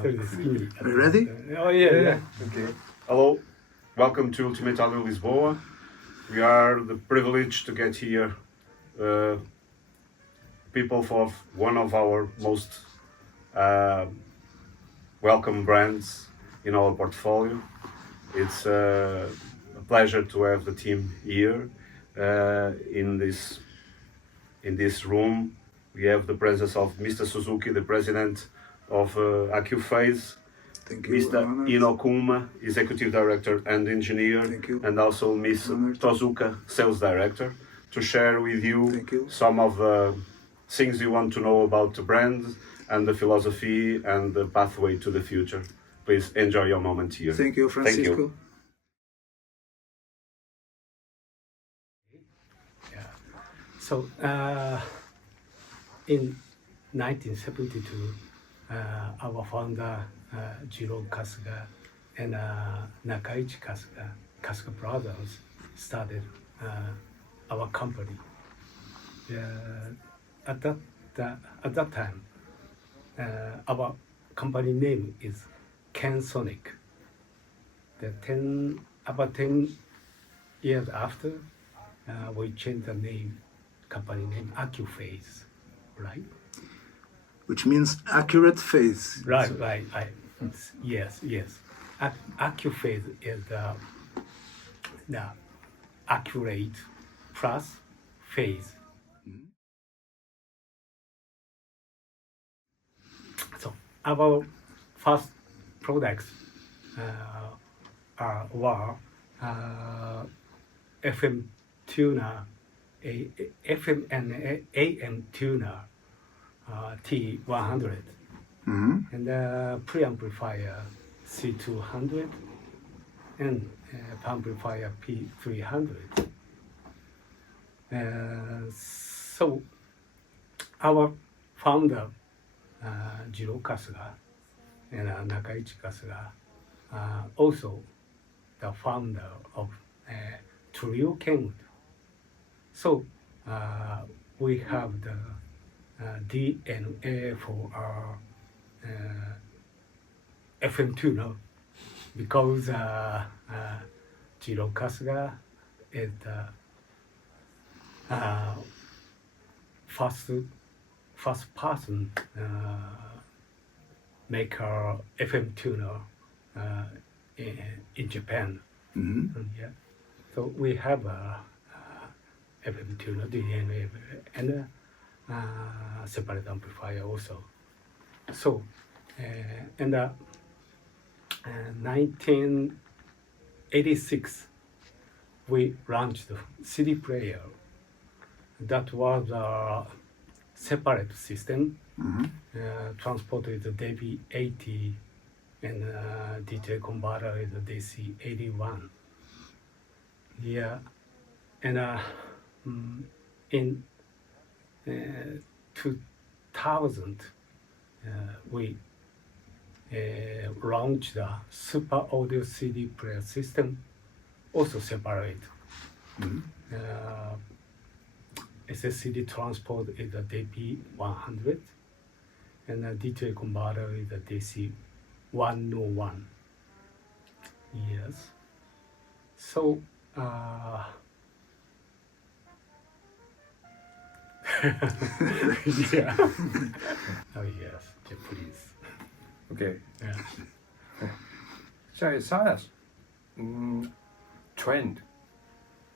Are you ready? Oh yeah. Okay. Hello, welcome to Ultimate Audio Lisboa. We are the privilege to get here people of one of our most welcome brands in our portfolio. It's a pleasure to have the team here in this room. We have the presence of Mr. Suzuki, the president of Accuphase. Thank you. Mr. Inokuma, Executive Director and Engineer, Thank you. and also Ms. Tozuka, Sales Director, to share with you, You. some of the things you want to know about the brand and the philosophy and the pathway to the future. Please enjoy your moment here. Thank you, Francisco. Thank you. Yeah. So in 1972, our founder Jiro Kasuga and Nakaichi Kasuga brothers started our company. At that time, our company name is Ken Sonic. About 10 years after, we changed the name, company name Accuphase, right? Which means accurate phase. Right. Yes. Accuphase is the accurate plus phase. So our first products were FM tuner, FM and AM tuner T100, and preamplifier C200, and amplifier P300. So our founder Jiro Kasuga and Nakaichi Kasuga, also the founder of Trio Kenwood. So we have the DNA for our FM tuner because Jiro Kasuga is the first person make a FM tuner in Japan. Yeah. So we have a FM tuner DNA and separate amplifier also. So in 1986, we launched the CD player. That was a separate system, transported the DB80 and DJ converter is the DC81. Yeah, and in 2000, we launched the Super Audio CD player system, also separate. SSCD transport is the DP100, and the DJ converter is the DC101. Yes. So, yeah. Oh yes, please. Okay. Yeah. So it's science. Trend.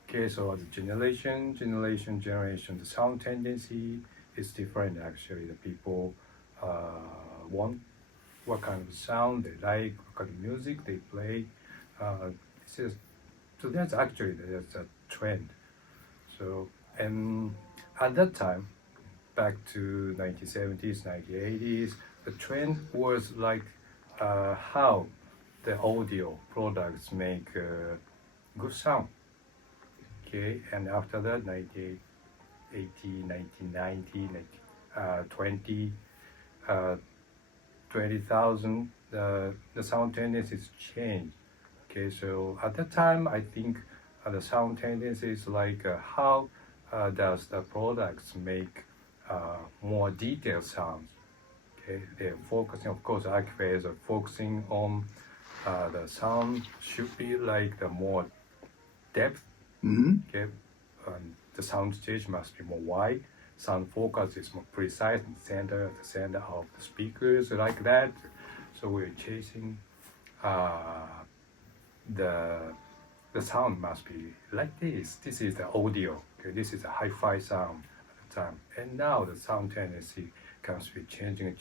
Okay, so the generation, the sound tendency is different actually. The people want what kind of sound they like, what kind of music they play. So that's a trend. So, and at that time, back to 1970s, 1980s, the trend was like how the audio products make good sound. Okay, and after that, 1980, 1990, 20,000, the sound tendencies changed. Okay, so at that time, I think the sound tendencies like how does the products make more detailed sounds. Okay, they're focusing, of course, Accuphase are focusing on the sound should be like the more depth. Okay, the sound stage must be more wide. Sound focus is more precise in the center of the speakers like that. So we're chasing the sound must be like this. This is the audio. Okay, this is a hi-fi sound at the time. And now the sound tendency comes to be changing.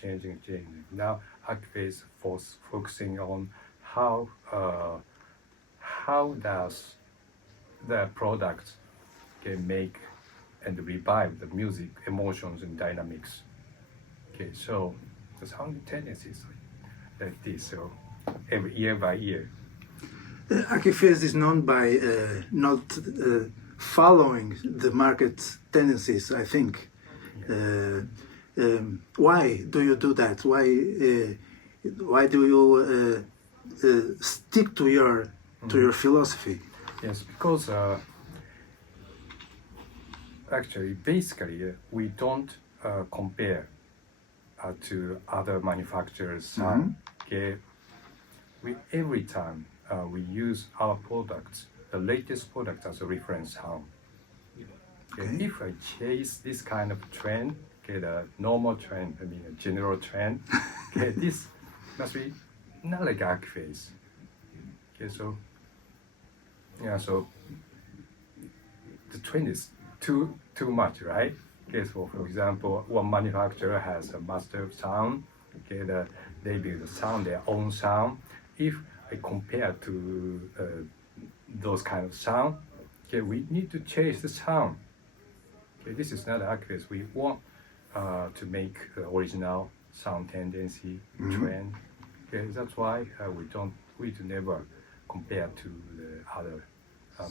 Now Accuphase focusing on how does the product can make and revive the music, emotions, and dynamics. Okay, so the sound tendency is like this. So every year by year. Accuphase is known by not following the market tendencies, I think. Why do you do that? Why do you stick to your philosophy? Yes, because actually, basically, we don't compare to other manufacturers' sound. Okay, every time we use our products, the latest product as a reference sound. Okay. If I chase this kind of trend, okay, the normal trend, I mean a general trend, okay, this must be not like Accuphase. Okay, so yeah, so the trend is too much, right? Okay, so for example, one manufacturer has a master sound. Okay, they build the sound, their own sound. If I compare to those kind of sound, okay, we need to change the sound. Okay, this is not Accuphase. We want to make the original sound tendency trend. Okay, that's why we do never compare to the other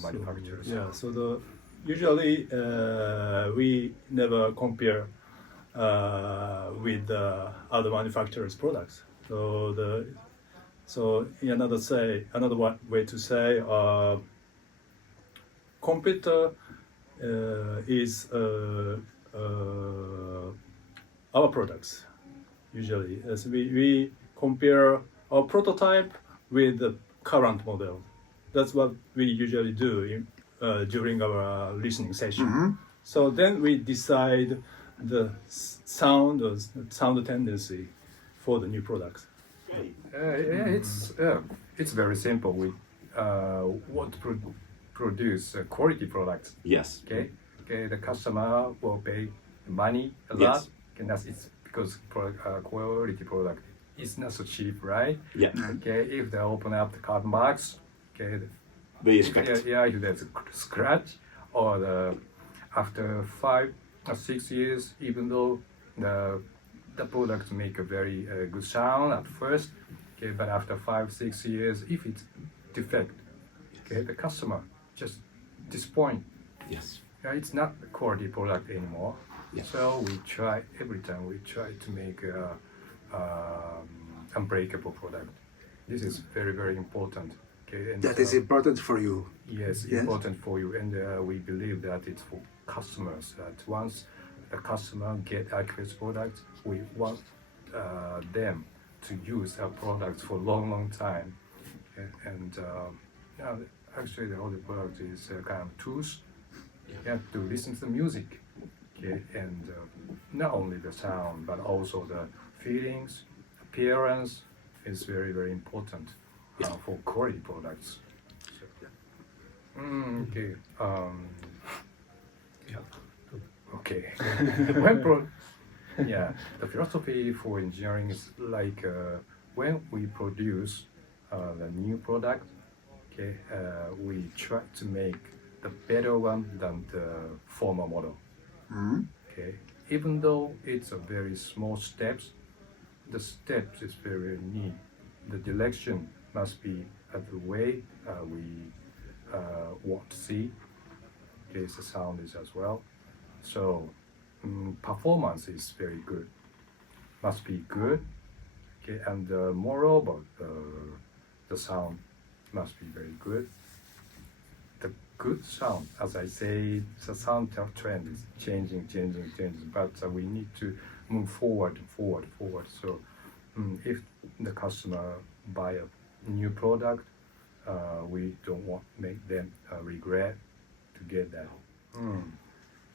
manufacturers. Yeah, so usually we never compare with the other manufacturers' products. So in another way to say, competitor is our products. Usually, as we compare our prototype with the current model. That's what we usually do during our listening session. So then we decide the sound tendency for the new products. It's very simple. We want to produce quality products. Yes. Okay. The customer will pay money a lot. Yes. And it's because quality product is not so cheap, right? Yeah. Okay. If they open up the carton box, okay. They expect. If there's a scratch, or after 5 or 6 years, even though the products make a very good sound at first, okay, but after 5-6 years, if it's defect, okay, the customer just disappoint. Yes. It's not a quality product anymore. Yes. So every time we try to make unbreakable product. This is very, very important. Okay, and That is important for you. Yes, important for you, and we believe that it's for customers. That once the customer get Accuphase products, we want them to use our products for a long time. Okay? And actually, the audio product is kind of tools to listen to the music. Okay, and not only the sound, but also the feelings, appearance is very, very important for quality products. Okay. Okay. The philosophy for engineering is like when we produce the new product, okay, we try to make the better one than the former model. Okay, even though it's a very small steps, the steps is very neat. The direction must be the way we want to see. Okay, the sound is as well. So performance is very good. Must be good. Okay, and moreover, the sound must be very good. The good sound, as I say, the sound trend is changing, but we need to move forward. So if the customer buy a new product, we don't want to make them regret to get that.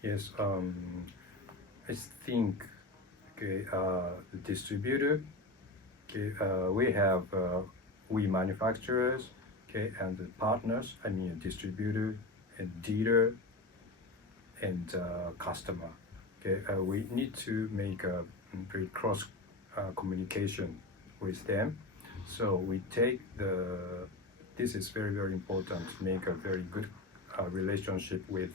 Yes, I think the distributor. We have we manufacturers, and the partners. I mean, distributor and dealer and customer. We need to make a very cross communication with them. So we take this is very, very important to make a very good relationship with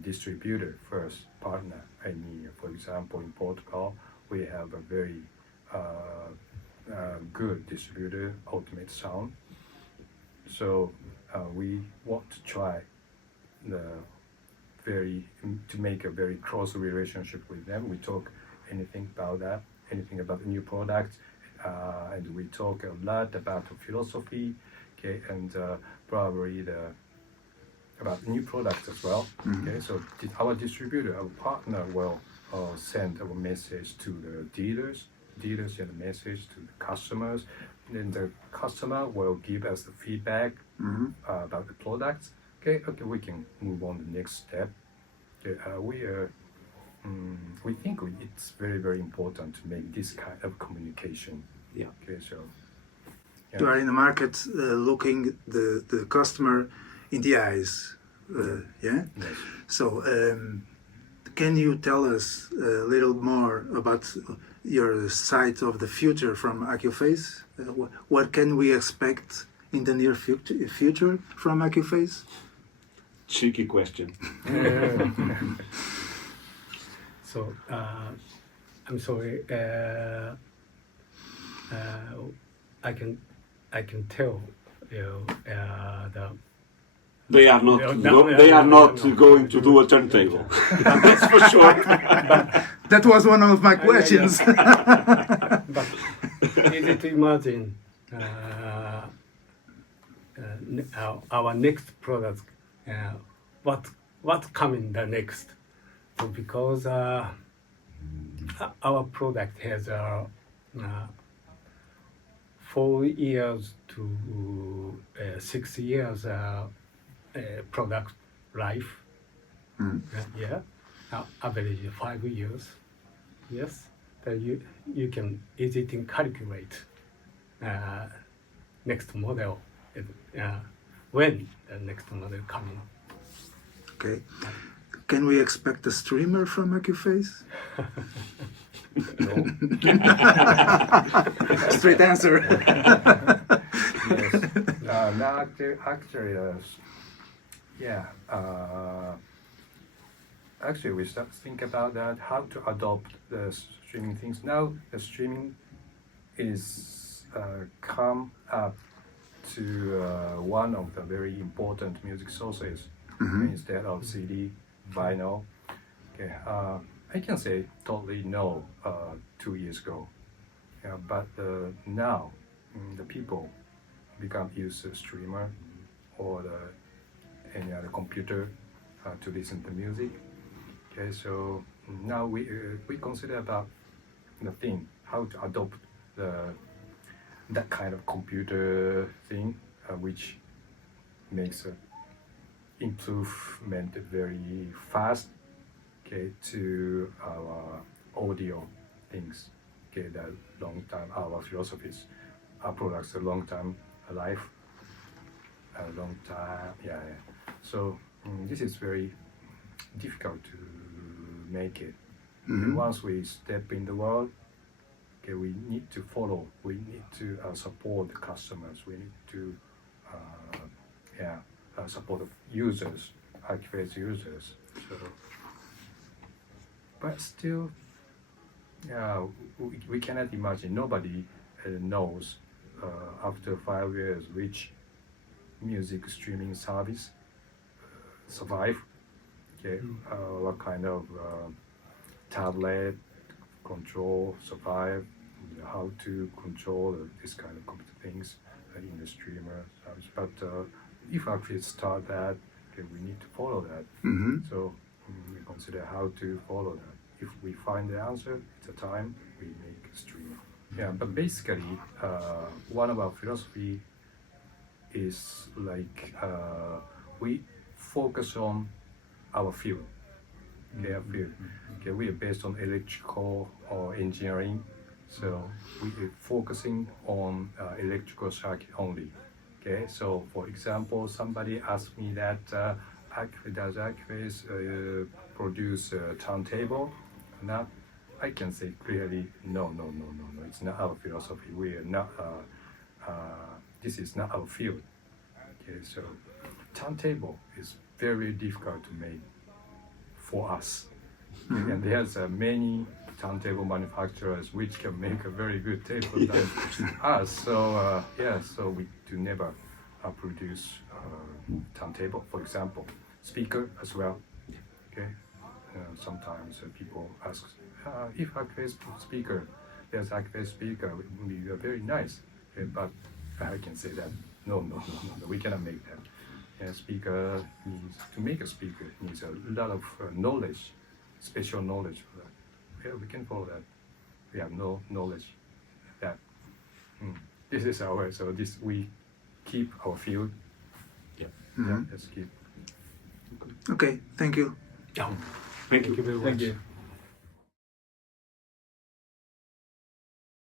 distributor first, partner. I mean, for example, in Portugal, we have a very good distributor, Ultimate Sound. So we want to try to make a very close relationship with them. We talk anything about that, anything about the new product, and we talk a lot about the philosophy, and probably about new products as well. So our distributor, our partner will send our message to the dealers send a message to the customers, then the customer will give us the feedback about the products. Okay, we can move on to the next step. We think it's very, very important to make this kind of communication. Yeah. Okay, so You are in the market looking the customer in the eyes. Yeah. yes. So can you tell us a little more about your sight of the future from Accuphase? What can we expect in the near future from Accuphase? Cheeky question. So I'm sorry. I can tell you They are not. No, they are not no. going to do a turntable. That's for sure. That was one of my questions. But easy to imagine our next product. What's coming the next? So because our product has 4 years to 6 years product life. Yeah, average 5 years. Yes, that you can easily calculate next model. When the next model coming. Okay. Can we expect a streamer from Accuphase? No. Straight answer. Yes. Now actually, actually we start to think about that, how to adopt the streaming things. Now the streaming is come up to one of the very important music sources instead of CD, vinyl. Okay, I can say totally no 2 years ago. Yeah, but now the people become used to streamer or any other computer to listen to music. Okay, so now we consider about the thing, how to adopt that kind of computer thing, which makes improvement very fast. Okay, to our audio things. Okay, the long time, our philosophies, our products, a long time alive, a long time. Yeah. So this is very difficult to make it. And once we step in the world, okay, we need to follow. We need to support the customers. We need to support the users, Accuphase users. So, but still, we cannot imagine. Nobody knows after 5 years which music streaming service survive. Okay, what kind of tablet control survive, how to control this kind of things in the streamer service. But if actually start that, okay, we need to follow that. So we consider how to follow that. if we find the answer, it's a time we make a stream. Yeah, but basically, one of our philosophy is like we focus on our field. Okay, our field. Okay, we are based on electrical or engineering, so we are focusing on electrical circuit only. Okay, so for example, somebody asked me that does Accuphase produce a turntable? Now, I can say clearly, no. It's not our philosophy. We are not. This is not our field. Okay, so turntable is very difficult to make for us, and there's many turntable manufacturers which can make a very good table than us. So so we do never produce turntable. For example, speaker as well. Okay, sometimes people ask if Accuphase speaker, there's Accuphase speaker would be very nice. Okay, but I can say that no, we cannot make that. And speaker needs to make a speaker needs a lot of knowledge, special knowledge for that. Yeah, we can follow that. We have no knowledge that this is our way. So this we keep our field. Yeah, let's keep. Okay, thank you. Thank you very much. Thank you.